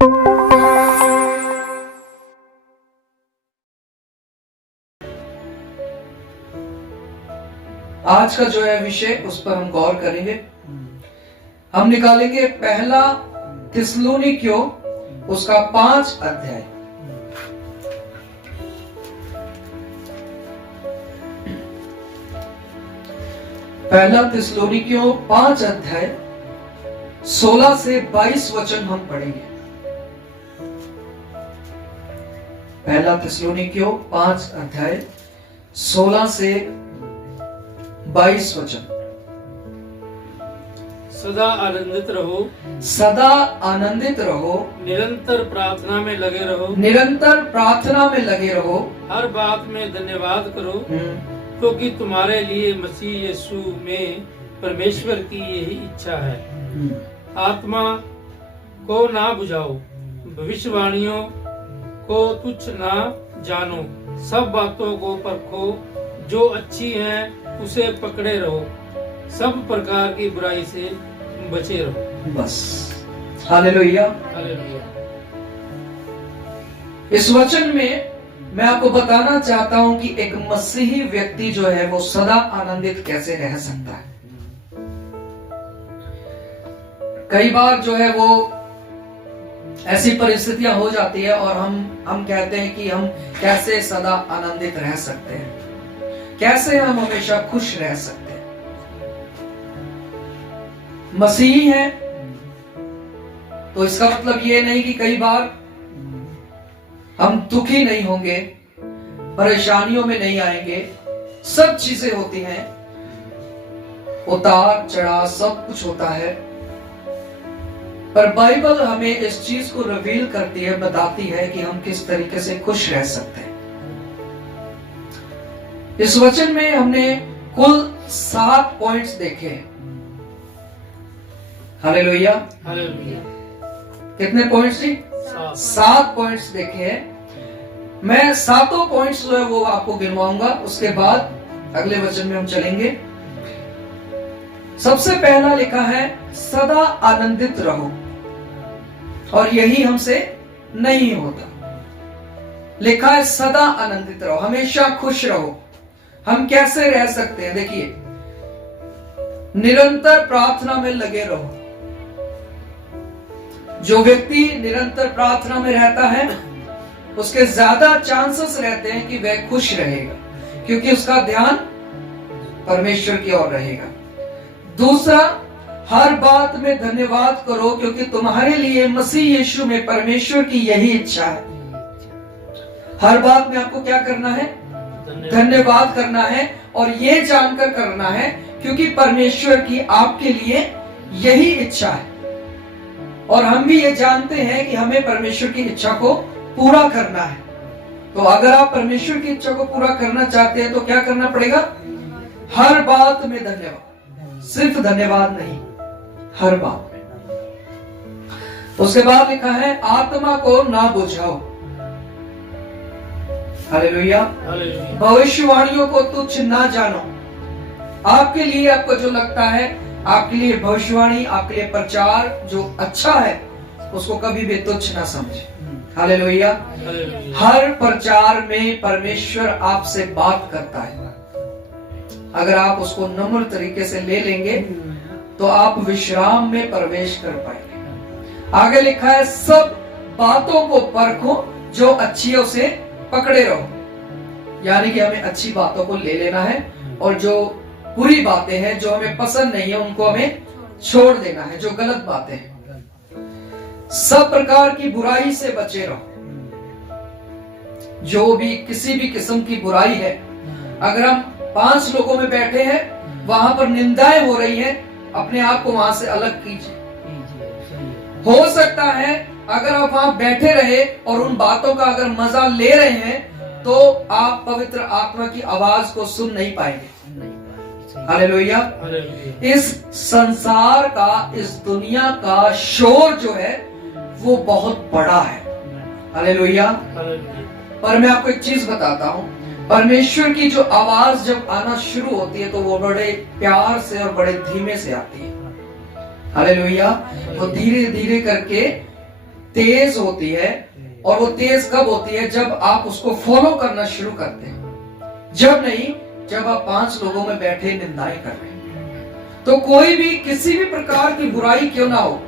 आज का जो है विषय, उस पर हम गौर करेंगे। हम निकालेंगे पहला थिस्सलुनीकियों उसका 5 अध्याय। पहला थिस्सलुनीकियों 5 अध्याय 16 से 22 वचन हम पढ़ेंगे। पहला थिस्सलुनीकियों 5 अध्याय 16 से 22 वचन। सदा आनंदित रहो, सदा आनंदित रहो, निरंतर प्रार्थना में लगे रहो, निरंतर प्रार्थना में लगे रहो, हर बात में धन्यवाद करो, क्योंकि तुम्हारे लिए मसीह यीशु में परमेश्वर की यही इच्छा है। आत्मा को ना बुझाओ, भविष्यवाणियों को तुच्छ ना जानो, सब बातों को परखो, जो अच्छी हैं उसे पकड़े रहो, सब प्रकार की बुराई से बचे रहो। बस। हालेलुया। हालेलुया। इस वचन में मैं आपको बताना चाहता हूं कि एक मसीही व्यक्ति जो है वो सदा आनंदित कैसे रह सकता है। कई बार जो है वो ऐसी परिस्थितियां हो जाती है और हम कहते हैं कि हम कैसे सदा आनंदित रह सकते हैं, कैसे हम हमेशा खुश रह सकते हैं। मसीही है तो इसका मतलब ये नहीं कि कई बार हम दुखी नहीं होंगे, परेशानियों में नहीं आएंगे। सब चीजें होती हैं, उतार चढ़ाव सब कुछ होता है, पर बाइबल हमें इस चीज को रिवील करती है, बताती है कि हम किस तरीके से खुश रह सकते हैं। इस वचन में हमने कुल 7 पॉइंट्स देखे हैं। हालेलुया। हालेलुया। कितने पॉइंट्स जी? 7 पॉइंट्स देखे हैं। मैं 7 पॉइंट्स जो है वो आपको गिनवाऊंगा, उसके बाद अगले वचन में हम चलेंगे। सबसे पहला लिखा है सदा आनंदित रहो, और यही हमसे नहीं होता। लिखा है सदा आनंदित रहो, हमेशा खुश रहो। हम कैसे रह सकते हैं? देखिए, निरंतर प्रार्थना में लगे रहो। जो व्यक्ति निरंतर प्रार्थना में रहता है उसके ज्यादा चांसेस रहते हैं कि वह खुश रहेगा, क्योंकि उसका ध्यान परमेश्वर की ओर रहेगा। दूसरा, हर बात में धन्यवाद करो, क्योंकि तुम्हारे लिए मसीह यीशु में परमेश्वर की यही इच्छा है। हर बात में आपको क्या करना है? धन्यवाद करना है, और ये जानकर करना है क्योंकि परमेश्वर की आपके लिए यही इच्छा है। और हम भी ये जानते हैं कि हमें परमेश्वर की इच्छा को पूरा करना है। तो अगर आप परमेश्वर की इच्छा को पूरा करना चाहते हैं तो क्या करना पड़ेगा? हर बात में धन्यवाद। सिर्फ धन्यवाद नहीं, हर बात में। उसके बाद लिखा है आत्मा को ना बुझाओ। हालेलुया। भविष्यवाणियों को तुच्छ ना जानो। आपके लिए, आपको जो लगता है, आपके लिए भविष्यवाणी, आपके लिए प्रचार जो अच्छा है, उसको कभी भी तुच्छ ना समझे। हालेलुया। हर प्रचार में परमेश्वर आपसे बात करता है। अगर आप उसको नम्र तरीके से ले लेंगे तो आप विश्राम में प्रवेश कर पाएंगे। आगे लिखा है सब बातों को परखो, जो अच्छी है उसे पकड़े रहो। यानी कि हमें अच्छी बातों को ले लेना है, और जो बुरी बातें हैं, जो हमें पसंद नहीं है, उनको हमें छोड़ देना है, जो गलत बातें हैं। सब प्रकार की बुराई से बचे रहो। जो भी किसी भी किस्म की बुराई है, अगर हम 5 लोगों में बैठे हैं, वहां पर निंदाएं हो रही हैं, अपने आप को वहां से अलग कीजिए। हो सकता है अगर आप वहां बैठे रहे और उन बातों का अगर मजा ले रहे हैं, तो आप पवित्र आत्मा की आवाज को सुन नहीं पाएंगे। हालेलुया। इस संसार का, इस दुनिया का शोर जो है वो बहुत बड़ा है। हालेलुया। पर मैं आपको एक चीज बताता हूं, परमेश्वर की जो आवाज जब आना शुरू होती है तो वो बड़े प्यार से और बड़े धीमे से आती है। हालेलुया। वो धीरे धीरे करके तेज होती है, और वो तेज कब होती है? जब आप उसको फॉलो करना शुरू करते हैं, जब नहीं जब आप 5 लोगों में बैठे निंदाएं कर रहे हैं। तो कोई भी किसी भी प्रकार की बुराई क्यों ना हो,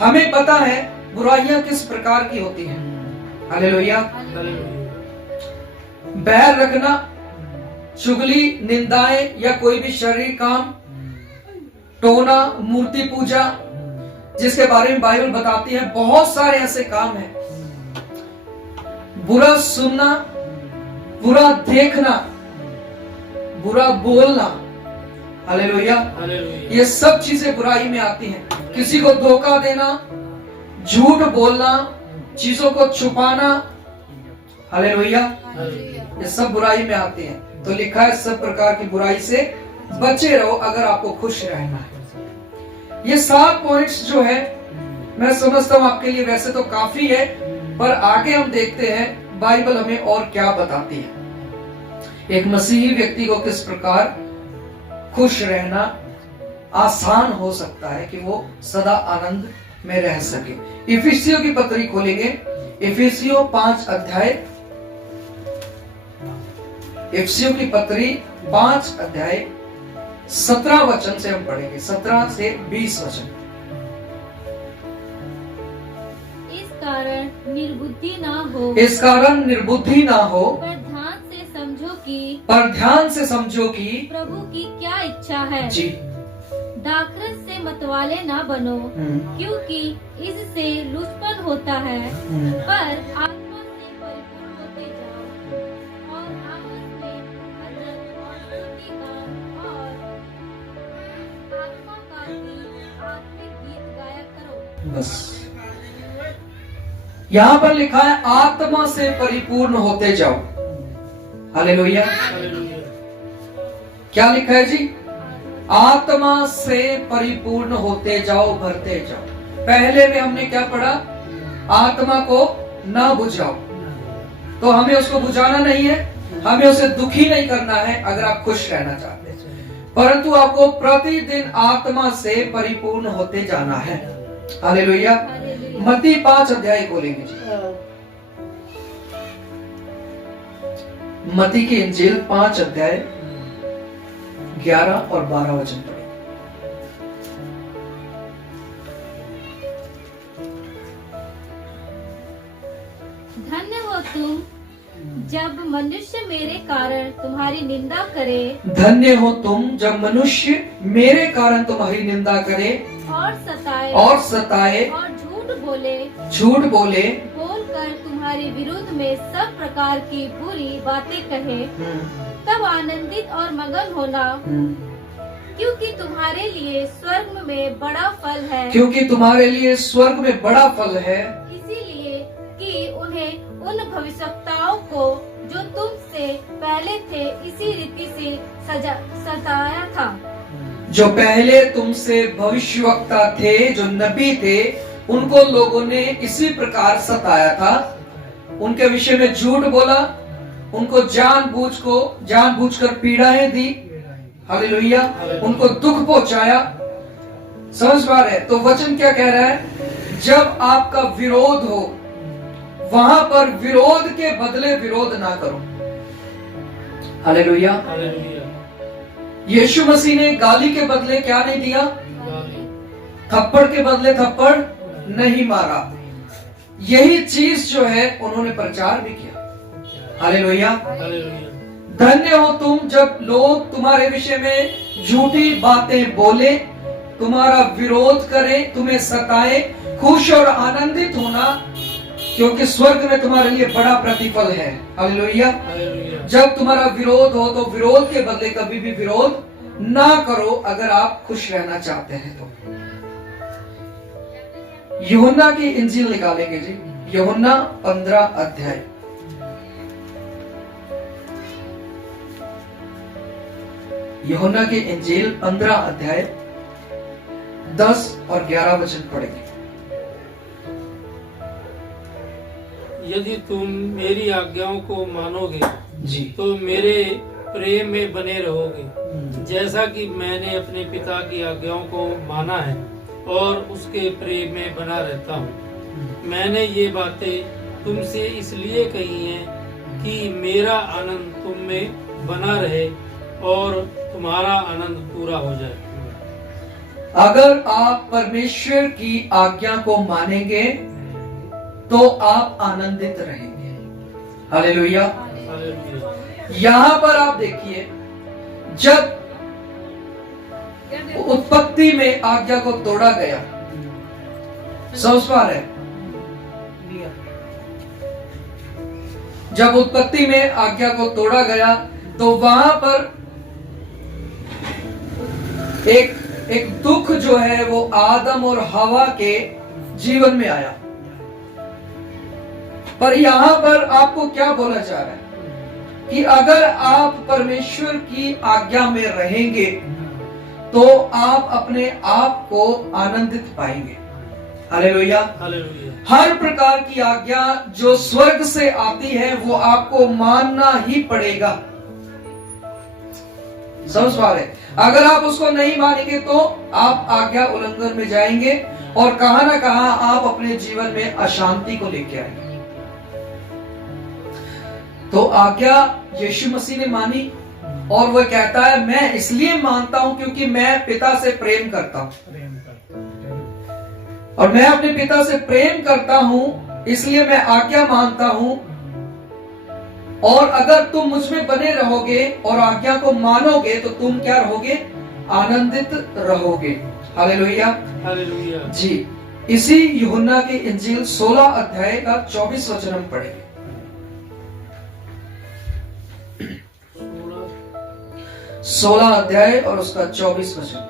हमें पता है बुराइयां किस प्रकार की होती हैं। हालेलुया। बैर रखना, चुगली, निंदाएं या कोई भी शारीरिक काम, टोना, मूर्ति पूजा, जिसके बारे में बाइबल बताती है, बहुत सारे ऐसे काम हैं। बुरा सुनना, बुरा देखना, बुरा बोलना, हालेलुया, ये सब चीजें बुराई में आती हैं। किसी को धोखा देना, झूठ बोलना, चीजों को छुपाना, हालेलुया, ये सब बुराई में आते हैं। तो लिखा है सब प्रकार की बुराई से बचे रहो अगर आपको खुश रहना है। ये 7 पॉइंट्स जो है, मैं समझता हूं आपके लिए वैसे तो काफी है, पर आगे हम देखते हैं बाइबल हमें और क्या बताती है। एक मसीही व्यक्ति को किस प्रकार खुश रहना आसान हो सकता है कि वो सदा आनंद में रह सके। इफिसियों की पत्री खोलेंगे, इफिसियों 5 अध्याय, इफिसियों की पत्री 5 अध्याय 17 वचन से हम पढ़ेंगे, 17 से 20 वचन। इस कारण निर्बुद्धि ना हो, इस कारण निर्बुद्धि ना हो, पर ध्यान से समझो कि प्रभु की क्या इच्छा है। जी, दाखरस से मतवाले ना बनो, क्योंकि इससे लुचपन होता है, पर आत्मा से परिपूर्ण होते जाओ, और आपस में भजन और स्तुति गान और आत्मा का आत्मिक गीत गाया करो। बस यहां पर लिखा है आत्मा से परिपूर्ण होते जाओ। हालेलुया। क्या लिखा है जी? आत्मा से परिपूर्ण होते जाओ, भरते जाओ। पहले में हमने क्या पढ़ा? आत्मा को ना बुझाओ। तो हमें उसको बुझाना नहीं है, हमें उसे दुखी नहीं करना है अगर आप खुश रहना चाहते हैं, परंतु आपको प्रतिदिन आत्मा से परिपूर्ण होते जाना है। हालेलुया। मत्ती 5 अध्याय खोलेंगे जी। मत्ती की इंजील 5 अध्याय 11 और 12 वचन पढ़े। धन्य हो तुम जब मनुष्य मेरे कारण तुम्हारी निंदा करे, धन्य हो तुम जब मनुष्य मेरे कारण तुम्हारी निंदा करे और सताए और झूठ बोले बोलकर तुम्हारे विरुद्ध में सब प्रकार की बुरी बातें कहे, तब आनंदित और मगन होना, क्योंकि तुम्हारे लिए स्वर्ग में बड़ा फल है। क्योंकि तुम्हारे लिए स्वर्ग में बड़ा फल है। इसीलिए कि उन्हें उन भविष्यवक्ताओं को जो तुमसे पहले थे इसी रीति से सताया था। जो पहले तुमसे भविष्यवक्ता थे, जो नबी थे, उनको लोगों ने इसी प्रकार सताया था। उनके विषय में झूठ बोला, उनको जानबूझकर पीड़ाएं दी। हालेलुया। उनको दुख पहुंचाया। समझ पा रहे? तो वचन क्या कह रहा है? जब आपका विरोध हो, वहां पर विरोध के बदले विरोध ना करो। हालेलुया। यीशु मसीह ने गाली के बदले क्या नहीं दिया? थप्पड़ के बदले थप्पड़ नहीं मारा। यही चीज जो है उन्होंने प्रचार भी किया। हालेलुया। धन्य हो तुम जब लोग तुम्हारे विषय में झूठी बातें बोले, तुम्हारा विरोध करें, तुम्हें सताए। खुश और आनंदित होना, क्योंकि स्वर्ग में तुम्हारे लिए बड़ा प्रतिफल है। हालेलुया। जब तुम्हारा विरोध हो तो विरोध के बदले कभी भी विरोध ना करो अगर आप खुश रहना चाहते हैं तो। यूहन्ना की इंजील निकालेंगे जी। यूहन्ना 15 अध्याय। यूहन्ना की इंजील 15 अध्याय 10 और 11 वचन पढ़ेंगे। यदि तुम मेरी आज्ञाओं को मानोगे जी, तो मेरे प्रेम में बने रहोगे, जैसा कि मैंने अपने पिता की आज्ञाओं को माना है और उसके प्रेम में बना रहता हूँ। मैंने ये बातें तुमसे इसलिए कही हैं कि मेरा आनंद तुम में बना रहे और तुम्हारा आनंद पूरा हो जाए। अगर आप परमेश्वर की आज्ञा को मानेंगे तो आप आनंदित रहेंगे। हालेलुया। हालेलुया। यहां पर आप देखिए, जब उत्पत्ति में आज्ञा को तोड़ा गया, समझ पा रहे हैं? जब उत्पत्ति में आज्ञा को तोड़ा गया तो वहां पर एक दुख जो है वो आदम और हवा के जीवन में आया। पर यहां पर आपको क्या बोला जा रहा है कि अगर आप परमेश्वर की आज्ञा में रहेंगे तो आप अपने आप को आनंदित पाएंगे। हालेलुया। हालेलुया। हर प्रकार की आज्ञा जो स्वर्ग से आती है वो आपको मानना ही पड़ेगा। समझ पा रहे? अगर आप उसको नहीं मानेंगे तो आप आज्ञा उल्लंघन में जाएंगे और कहां ना कहां आप अपने जीवन में अशांति को लेके आएंगे। तो आज्ञा यीशु मसीह ने मानी और वह कहता है मैं इसलिए मानता हूं क्योंकि मैं पिता से प्रेम करता हूं, और मैं अपने पिता से प्रेम करता हूं इसलिए मैं आज्ञा मानता हूं। और अगर तुम मुझ में बने रहोगे और आज्ञा को मानोगे तो तुम क्या रहोगे? आनंदित रहोगे। हालेलुया। हालेलुया। जी, इसी यूहन्ना की इंजील 16 अध्याय का 24 वचन हम पढ़ेंगे। 16 अध्याय और उसका 24 वचन।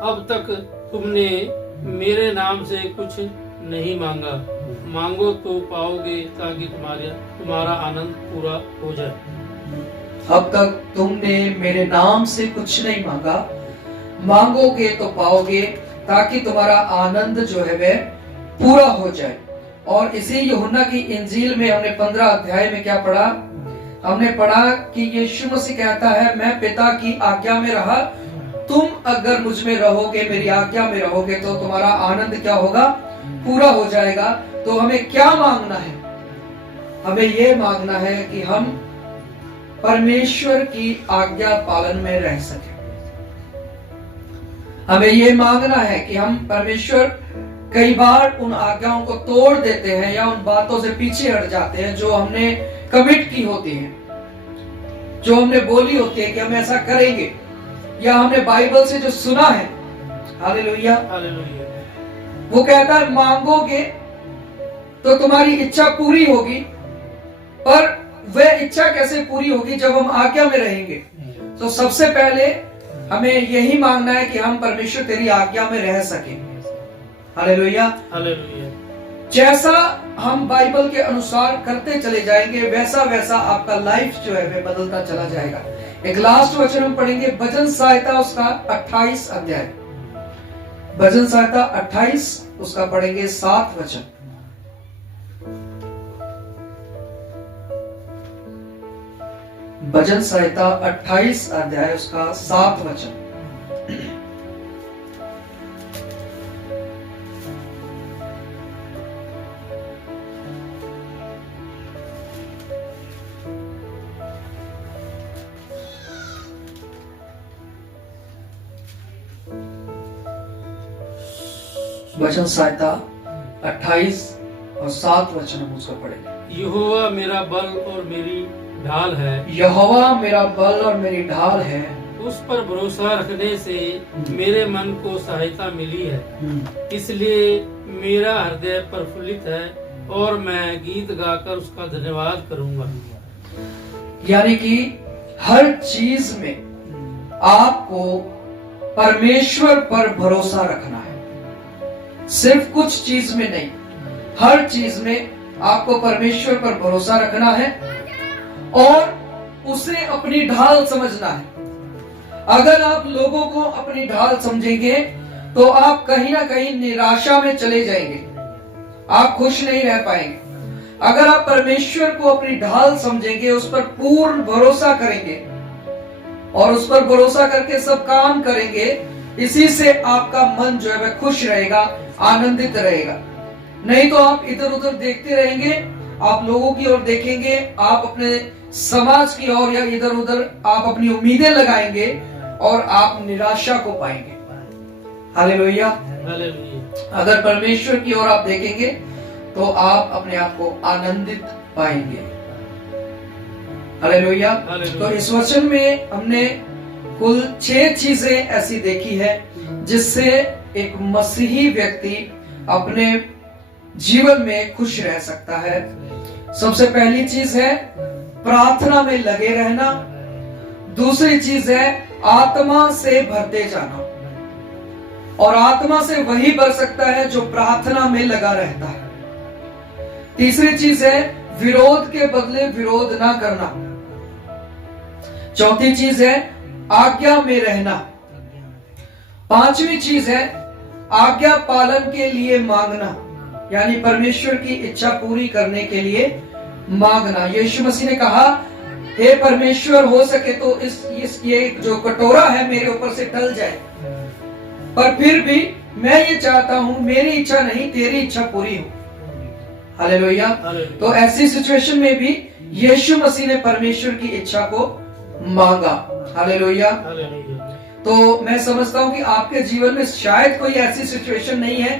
अब तक तुमने मेरे नाम से कुछ नहीं मांगा, मांगो तो पाओगे ताकि तुम्हारा आनंद पूरा हो जाए। अब तक तुमने मेरे नाम से कुछ नहीं मांगा, मांगोगे तो पाओगे ताकि तुम्हारा आनंद जो है वह पूरा हो जाए। और इसी यूहन्ना की इंजील में हमने 15 अध्याय में क्या पढ़ा? हमने पढ़ा कि यीशु मसीह कहता है मैं पिता की आज्ञा में रहा, तुम अगर मुझ में रहोगे, मेरी आज्ञा में रहोगे तो तुम्हारा आनंद क्या होगा? पूरा हो जाएगा। तो हमें क्या मांगना है? हमें यह मांगना है कि हम परमेश्वर की आज्ञा पालन में रह सके। हमें यह मांगना है कि हम परमेश्वर, कई बार उन आज्ञाओं को तोड़ देते हैं या उन बातों से पीछे हट जाते हैं जो हमने कमिट की होती है, जो हमने बोली होती है कि हम ऐसा करेंगे, या हमने बाइबल से जो सुना है। हालेलुया। हालेलुया। वो कहता है मांगोगे तो तुम्हारी इच्छा पूरी होगी, पर वह इच्छा कैसे पूरी होगी? जब हम आज्ञा में रहेंगे। तो सबसे पहले हमें यही मांगना है कि हम परमेश्वर तेरी आज्ञा में रह सकें। हालेलुया। हालेलुया। जैसा हम बाइबल के अनुसार करते चले जाएंगे वैसा वैसा आपका लाइफ जो है वह बदलता चला जाएगा। एक लास्ट वचन हम पढ़ेंगे, भजन संहिता उसका 28 अध्याय, भजन संहिता 28 उसका पढ़ेंगे 7 वचन। भजन संहिता 28 अध्याय उसका 7 वचन। वचन संहिता 28 और 7 वचन हम उसको पढ़ेंगे। यहोवा मेरा बल और मेरी ढाल है, यहोवा मेरा बल और मेरी ढाल है, उस पर भरोसा रखने से मेरे मन को सहायता मिली है। इसलिए मेरा हृदय प्रफुल्लित है और मैं गीत गाकर उसका धन्यवाद करूंगा। यानी कि हर चीज में आपको परमेश्वर पर भरोसा रखना है, सिर्फ कुछ चीज में नहीं, हर चीज में आपको परमेश्वर पर भरोसा रखना है और उसे अपनी ढाल समझना है। अगर आप लोगों को अपनी ढाल समझेंगे तो आप कहीं ना कहीं निराशा में चले जाएंगे, आप खुश नहीं रह पाएंगे। अगर आप परमेश्वर को अपनी ढाल समझेंगे, उस पर पूर्ण भरोसा करेंगे और उस पर भरोसा करके सब काम करेंगे, इसी से आपका मन जो है वह खुश रहेगा, आनंदित रहेगा। नहीं तो आप इधर उधर देखते रहेंगे, आप लोगों की ओर देखेंगे, आप अपने समाज की ओर या इधर उधर आप अपनी उम्मीदें लगाएंगे और आप निराशा को पाएंगे। हालेलुया। अगर परमेश्वर की ओर आप देखेंगे तो आप अपने आप को आनंदित पाएंगे। हालेलुया। तो इस वचन में हमने कुल 6 चीजें ऐसी देखी है जिससे एक मसीही व्यक्ति अपने जीवन में खुश रह सकता है। सबसे पहली चीज है प्रार्थना में लगे रहना। दूसरी चीज है आत्मा से भरते जाना, और आत्मा से वही भर सकता है जो प्रार्थना में लगा रहता है। तीसरी चीज है विरोध के बदले विरोध ना करना। चौथी चीज है आज्ञा में रहना। पांचवी चीज है आज्ञा पालन के लिए मांगना, यानी परमेश्वर की इच्छा पूरी करने के लिए मांगना। यीशु मसीह ने कहा, हे परमेश्वर, हो सके तो ये जो कटोरा है मेरे ऊपर से टल जाए, पर फिर भी मैं ये चाहता हूं, मेरी इच्छा नहीं तेरी इच्छा पूरी हो। हालेलुया। तो ऐसी सिचुएशन में भी यीशु मसीह ने परमेश्वर की इच्छा को मांगा। हालेलुया। तो मैं समझता हूं कि आपके जीवन में शायद कोई ऐसी सिचुएशन नहीं है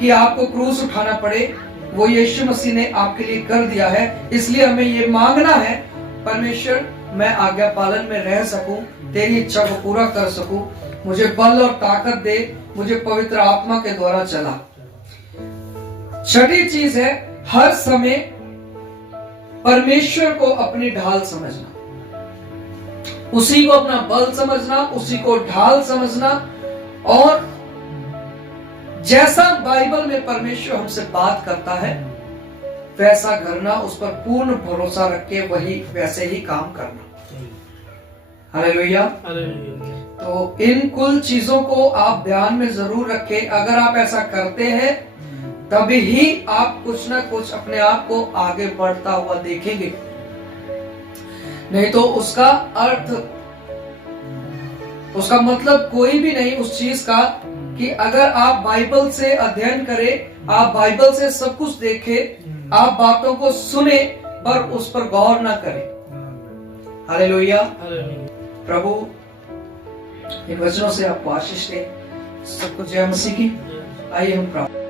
कि आपको क्रूस उठाना पड़े, वो यीशु मसीह ने आपके लिए कर दिया है। इसलिए हमें ये मांगना है, परमेश्वर मैं आज्ञा पालन में रह सकूं, तेरी इच्छा को पूरा कर सकूं, मुझे बल और ताकत दे, मुझे पवित्र आत्मा के द्वारा चला। छठी चीज है हर समय परमेश्वर को अपनी ढाल समझना, उसी को अपना बल समझना, उसी को ढाल समझना, और जैसा बाइबल में परमेश्वर हमसे बात करता है वैसा करना, उस पर पूर्ण भरोसा रख के वही वैसे ही काम करना। हालेलुया। तो इन कुल चीजों को आप ध्यान में जरूर रखें। अगर आप ऐसा करते हैं तभी ही आप कुछ ना कुछ अपने आप को आगे बढ़ता हुआ देखेंगे, नहीं तो उसका अर्थ, उसका मतलब कोई भी नहीं उस चीज का कि अगर आप बाइबल से अध्ययन करें, आप बाइबल से सब कुछ देखें, आप बातों को सुने पर उस पर गौर ना करें। हालेलुया। प्रभु इन वचनों से आपको आशीष दे। सबको जय मसीह की। आइए हम प्रार्थना